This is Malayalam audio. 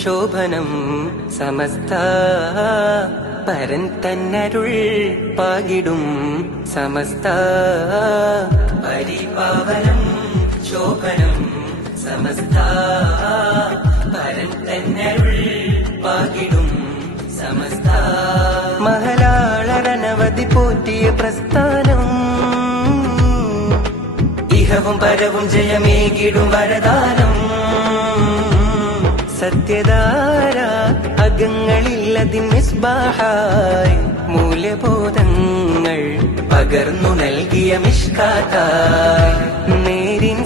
ശോഭനം സമസ്ത പരൻ തന്നരുൾ പാകിടും സമസ്ത പരിപാവനം ശോഭനം സമസ്ത പരൻ തന്നരുൾ പാകിടും സമസ്ത മഹലാളരനവധി പോറ്റിയ പ്രസ്ഥാനം ഇഹവും പരവും ജയമേകിടും വരദാനം സത്യധാര അകങ്ങളിൽ അതിൻ മിസ്ബാഹായി മൂല്യബോധങ്ങൾ പകർന്നു നൽകിയ മിഷ്കാത്തായി നേരിൻ